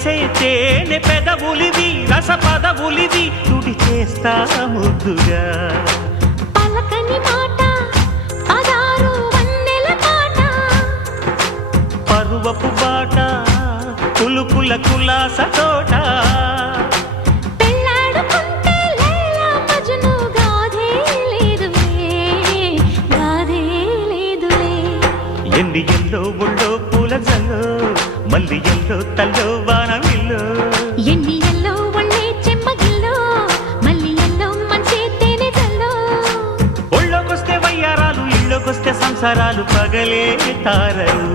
చేసే తేనె పెదవులివి రస పదవులివి తుడి చేస్తా ముద్దుగా పలకని మాట పదారు వన్నెల పాట పరువపు బాట కులుకుల కులాస తోట పెళ్ళాడుకుంటే లైలా మజ్ను గాథే లేదులే ఎన్ని ఎల్లో ఒళ్ళో పూల జల్లో మల్లి ఎల్లో తల్లో వానవిల్లో ఎన్ని ఎల్లో ఒళ్ళే చెమ్మగిల్లో మల్లి ఎల్లో మంచి తేనె జల్లో ఒళ్ళోకొస్తే వయ్యారాలు ఇళ్ళోకొస్తే సంసారాలు పగలే తారలు